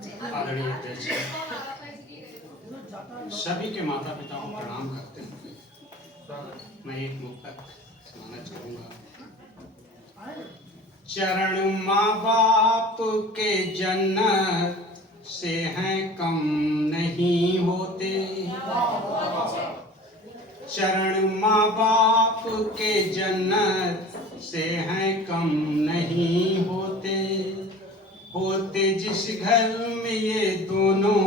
आदरणीय अध्यक्ष, सभी के माता पिता को प्रणाम करते हुए मैं एक मुक्तक सुनाना चाहूंगा। चरण माँ बाप के जन्नत से हैं कम नहीं होते। चरण माँ बाप के जन्नत से हैं कम नहीं होते। होते जिस घर में ये दोनों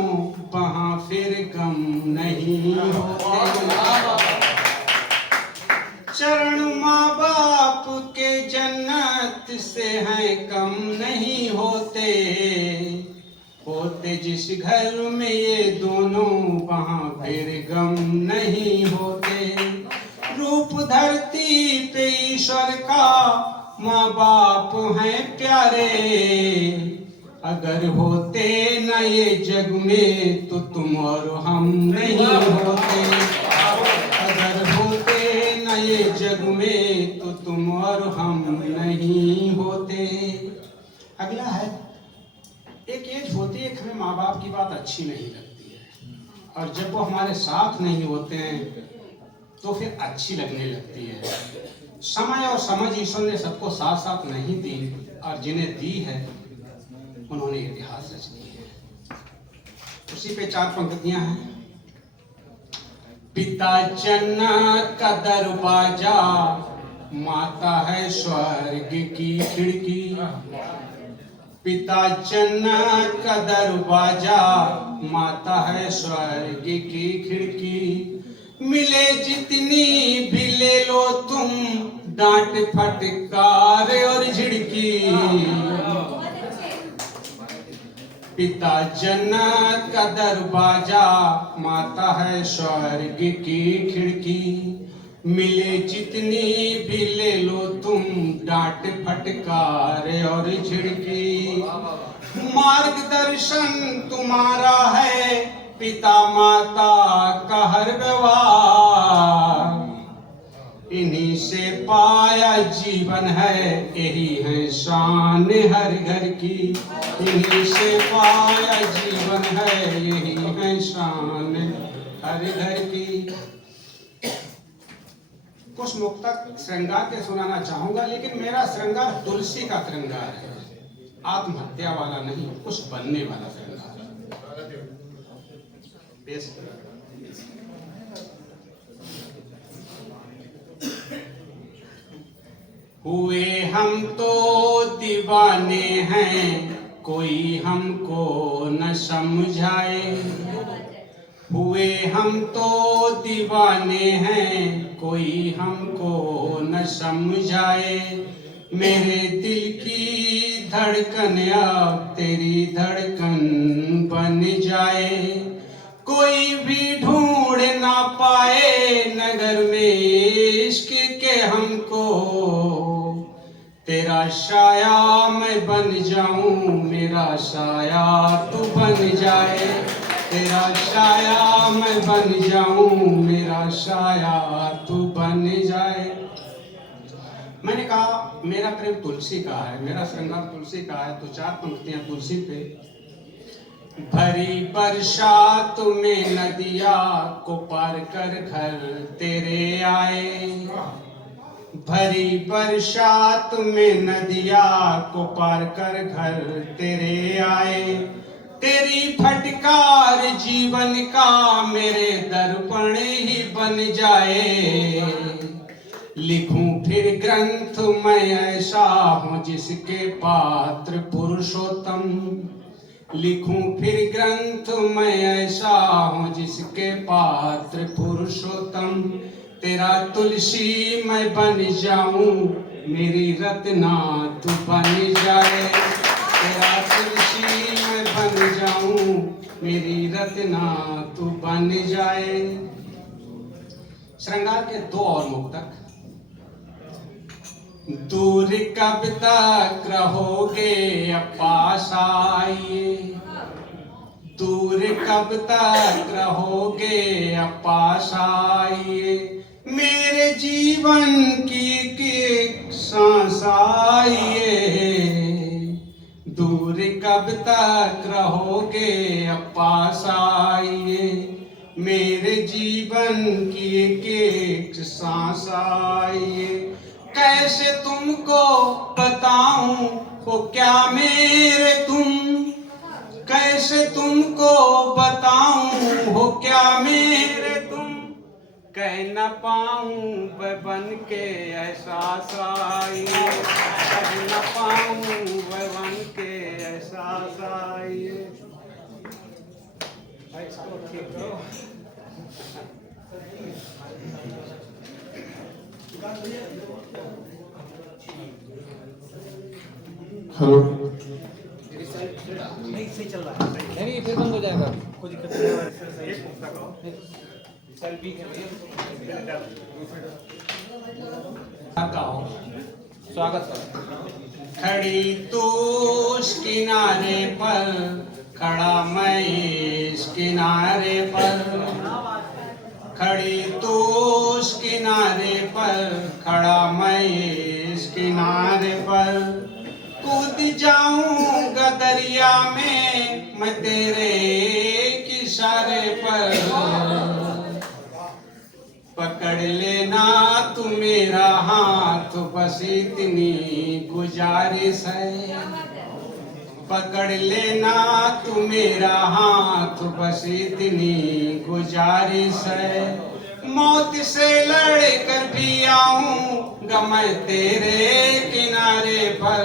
वहाँ फिर गम नहीं होते। चरण माँ बाप के जन्नत से हैं कम नहीं होते। होते जिस घर में ये दोनों वहाँ फिर गम नहीं होते। रूप धरती पे ईश्वर का माँ बाप हैं प्यारे। अगर होते न ये जग में तो तुम और हम नहीं होते। अगर होते न ये जग में तो तुम और हम नहीं होते। अगला है, एक एज होती है हमें माँ बाप की बात अच्छी नहीं लगती है, और जब वो हमारे साथ नहीं होते हैं तो फिर अच्छी लगने लगती है। समय और समझ ईश्वर ने सबको साथ साथ नहीं दी, और जिन्हें दी है उन्होंने इतिहास रच दी है। उसी पे 4 पंक्तियां हैं। पिता जन्नत का दरवाजा, माता है स्वर्ग की खिड़की। पिता जन्नत का दरवाजा, माता है स्वर्ग की खिड़की। मिले जितनी भी ले लो तुम, डांट फटकार और झिड़की। पिता जन्नत का दरवाजा, माता है स्वर्ग की खिड़की। मिले जितनी भी ले लो तुम, डांट फटकार और झिड़की। मार्गदर्शन तुम्हारा है पिता माता का हर व्यवहार। इन्हीं से पाया जीवन है, यही है शान हर घर की। इन्हीं से पाया जीवन है, यही है शान हर घर की। कुछ मुक्तक श्रृंगार के सुनाना चाहूंगा, लेकिन मेरा श्रृंगार तुलसी का श्रृंगार है, आत्महत्या वाला नहीं, कुछ बनने वाला श्रृंगार। हुए हम तो दीवाने हैं, कोई हमको न समझाए। हुए हम तो दीवाने हैं, कोई हमको न समझाए। मेरे दिल की धड़कन अब तेरी धड़कन बन जाए। कोई भी ढूंढ ना पाए नगर में इश्क के हमको। तेरा साया मैं बन जाऊं, मेरा साया तू बन जाए। तेरा साया मैं बन जाऊं, मेरा साया तू बन जाए। मैंने कहा मेरा प्रेम तुलसी का है, मेरा श्रृंगार तुलसी का है, तो 4 पंक्तियां तुलसी पे। भरी बरसात में नदिया को पार कर घर तेरे आए। भरी बरसात में नदिया को पार कर घर तेरे आए। तेरी फटकार जीवन का मेरे दर्पण ही बन जाए। लिखूं फिर ग्रंथ मैं ऐसा हूँ जिसके पात्र पुरुषोत्तम। लिखूं फिर ग्रंथ मैं ऐसा हूँ जिसके पात्र पुरुषोत्तम। तेरा तुलसी मैं बन जाऊं, मेरी रत्ना तू बन जाए। तेरा तुलसी मैं बन जाऊं, मेरी रत्ना तू बन जाए। श्रृंगार के 2 और मुक्तक। दूर कब तक रहोगे अब पास आइए। दूर कब तक रहोगे अब पास आइए। मेरे जीवन की एक सांस आइए। दूर कब तक रहोगे अब पास आइए, मेरे जीवन की एक एक सांस आइए। कैसे तुमको बताऊं हो क्या मेरे तुम, कैसे तुमको बताऊं हो क्या मेरे तुम, कह न पाऊं वह बन के एहसास आइए, कह न पाऊं वह बन के एहसास आइए। भाई इसको ठीक करो। हेलो, नहीं सही चल रहा है, नहीं फिर बंद हो जाएगा, कोई दिक्कत नहीं। स्वागत सर। खड़ी तू उस किनारे पर, खड़ा मैं इस किनारे पर, खड़ी तू उस किनारे पर, खड़ा मैं इस किनारे पर, कूद जाऊंगा दरिया में मैं तेरे एक इशारे पर, पकड़ लेना तू मेरा हाथ बस इतनी गुजारिश है, पकड़ लेना तू मेरा हाथ बस इतनी गुजारिश है। मौत से लड़ कर भी आऊंगा मैं तेरे किनारे पर,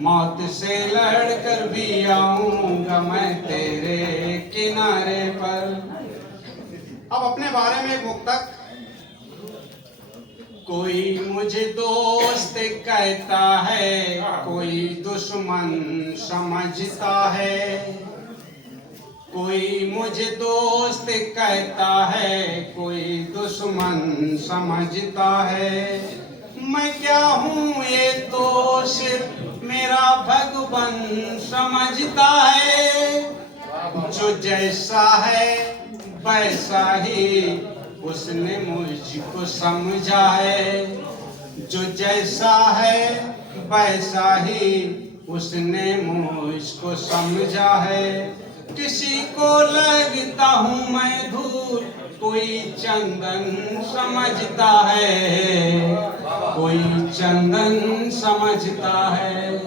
मौत से लड़ कर भी आऊंगा मैं तेरे किनारे पर। अब अपने बारे में एक मुक्तक। कोई मुझे दोस्त कहता है, कोई दुश्मन समझता है, कोई मुझे दोस्त कहता है, कोई दुश्मन समझता है। मैं क्या हूँ ये तो सिर्फ मेरा भगवान समझता है, जो जैसा है वैसा ही उसने मुझको समझा है, जो जैसा है वैसा ही उसने मुझको समझा है। किसी को लगता हूँ मैं धूल, कोई चंदन समझता है, कोई चंदन समझता है।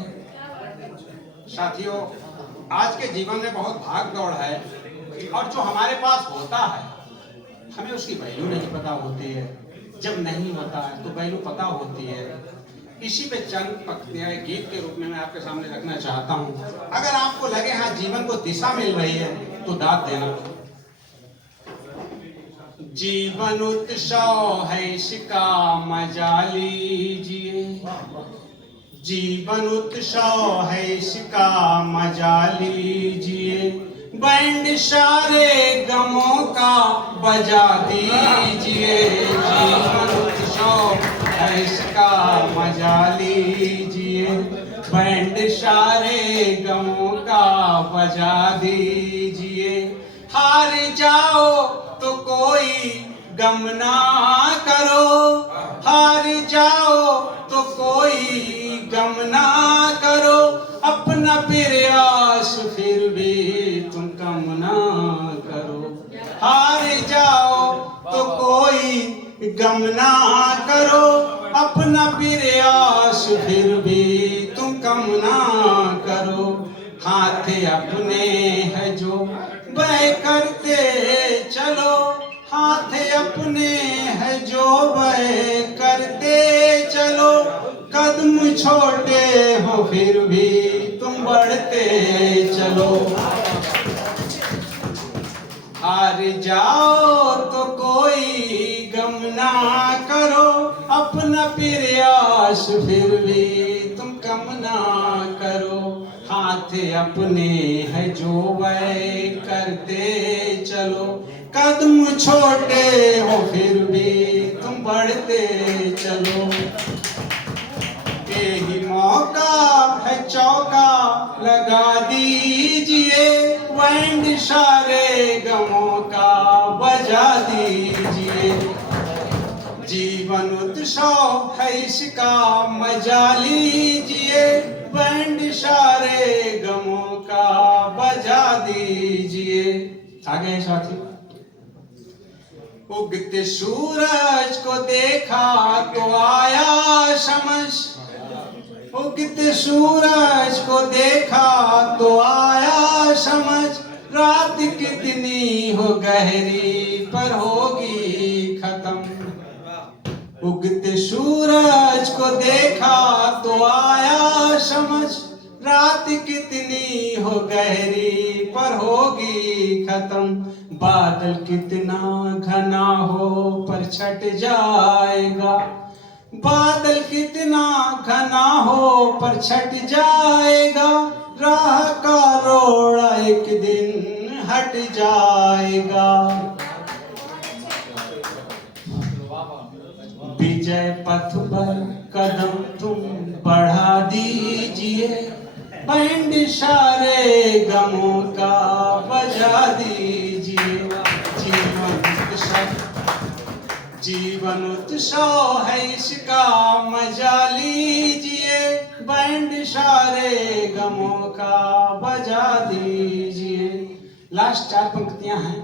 साथियों, आज के जीवन में बहुत भाग दौड़ है और जो हमारे पास होता है हमें उसकी वैल्यू नहीं पता होती है, जब नहीं होता है तो वैल्यू पता होती है। इसी पे चंद पंक्तियां गीत के रूप में मैं आपके सामने रखना चाहता हूं। अगर आपको लगे हाँ जीवन को दिशा मिल रही है तो दाद देना। जीवन उत्सव है इसका मजा लीजिए, जीवन उत्सव है इसका मजा लीजिए, बैंड सारे गमों का बजा दीजिए। जीवन उत्सव है इसका मजा लीजिए, बैंड सारे गमों का बजा दीजिए। हार जाओ तो कोई गम ना करो, हार जाओ तो कोई गम ना करो, अपना प्रयास फिर भी तुम कम ना करो। हार जाओ तो कोई गम ना करो, अपना प्रयास फिर भी तुम कम ना करो। हाथ अपने है जो वह करते चलो, हाथ अपने है जो वह करते चलो। कदम छोटे हो फिर भी तुम बढ़ते चलो। हार जाओ तो कोई गम ना करो, अपना प्रयास फिर भी तुम कम ना करो। हाथ अपने है जो वह करते चलो, कदम छोटे हो फिर भी तुम बढ़ते चलो। यही मौका है चौका लगा दीजिए, बैंड सारे गमों का बजा दीजिए। जीवन उत्सव है इसका मजा लीजिए, बैंड सारे गमों का बजा दीजिए। आगे साथी। उगते सूरज को देखा तो आया समझ, उगते सूरज को देखा तो आया समझ, रात कितनी हो गहरी पर होगी खत्म। उगते सूरज को देखा तो आया समझ, रात कितनी हो गहरी पर होगी खत्म। बादल कितना घना हो पर छट जाएगा, बादल कितना घना हो पर छट जाएगा, राह का रोड़ा एक दिन हट जाएगा। विजय पथ पर कदम तुम बढ़ा दीजिए, बैंड सारे गमों का बजा दीजिए। जीवन उत्सव है इसका मजा लीजिए, बैंड सारे गमों का बजा दीजिए। लास्ट 4 पंक्तियां हैं,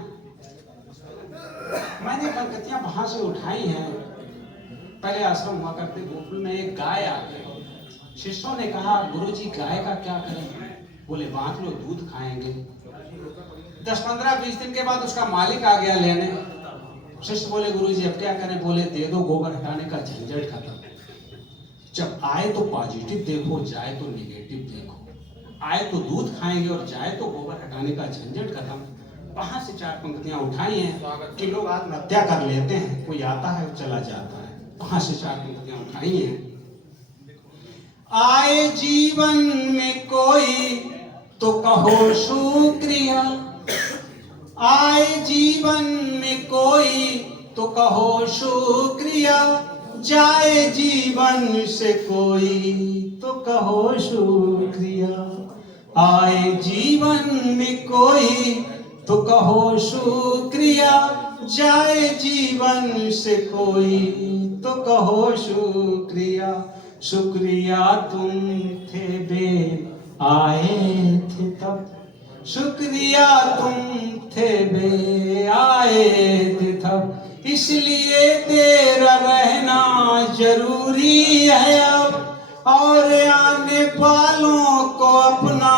मैंने पंक्तियां वहां से उठाई हैं। पहले आश्रम हुआ करते गोकुल में एक गाय आ गई। शिष्यों ने कहा गुरुजी गाय का क्या करें? बोले बांट लो, दूध खाएंगे। 10, 15, 20 दिन के बाद उसका मालिक आ गया लेने। शिष्य बोले गुरुजी अब क्या करें? बोले दे दो, गोबर हटाने का झंझट खत्म। जब आए तो पॉजिटिव देखो, जाए तो निगेटिव देखो। आए तो दूध खाएंगे और जाए तो गोबर हटाने का झंझट खत्म। वहां से 4 पंक्तियां उठाई हैं कि लोग आत्महत्या कर लेते हैं, कोई आता है और चला जाता है। वहां से 4 पंक्तियां उठाई हैं। आए जीवन में कोई तो कहो शुक्रिया, आए जीवन में कोई तो कहो शुक्रिया, जाए जीवन से कोई तो कहो शुक्रिया। आए जीवन में कोई तो कहो शुक्रिया, जाए जीवन से कोई तो कहो शुक्रिया। शुक्रिया तुम थे बे आए थे तब, शुक्रिया तुम थे बे आए थे तब, इसलिए तेरा रहना जरूरी है अब, और आने वालों को अपना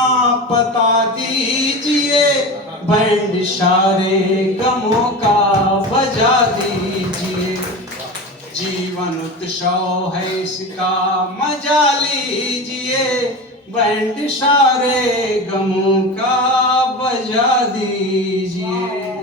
पता दीजिए, बैंड सारे गमों का बजा दीजिए। जीवन उत्सव है इसका मजा लीजिए, बैंड सारे गमों का बजा दीजिए।